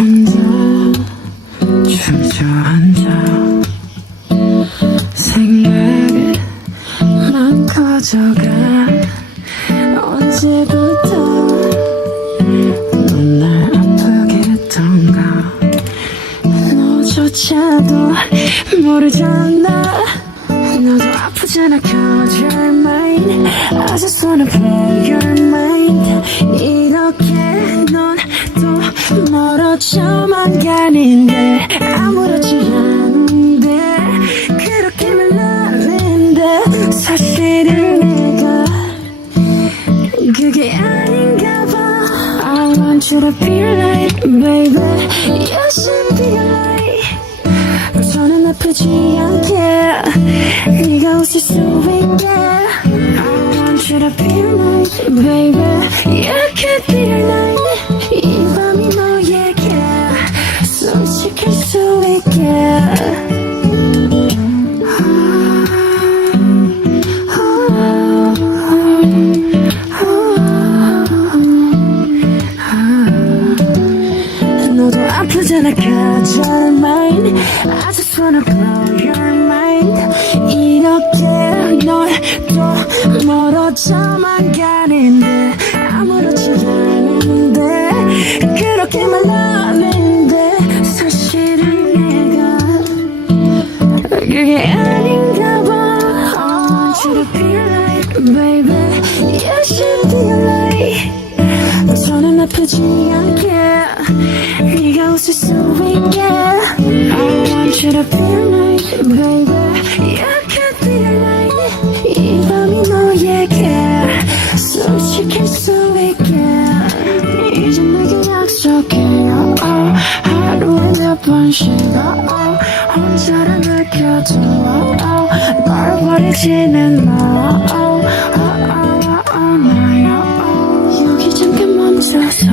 혼자 주저앉아 생각만 커져가 언제부터 넌 날 아프게 했던가 너조차도 모르잖아 너도 아프잖아 cause you're mine I just wanna play your mind 이렇게 넌 또 멀어져만 가는데 아무렇지 않은데 그렇게 말하는데 사실은 내가 그게 아닌가 봐 I want you to be right baby You should be right 저는 아프지 않게 네가 웃을 수 있게 I want you to be right baby You could be right 이 밤이 너에게 솔직할 수 있게 너도 아프잖아 cause you're mine I just wanna blow your mind 이렇게 널 또 멀어져만 가는데 아무렇지 않은데 그렇게 말하는데 사실은 내가 그게 아닌가 봐 I want you to be right baby You should be right 저는 아프지 않게 네가 웃을 수 있게 I want you to be right baby You could be right 이 밤이 너에게 솔직할 수 있게 이제 내게 약속해요 하루에 몇 번씩 혼자라 느껴도 널 버리지는 마 나요 여기 잠깐 멈춰서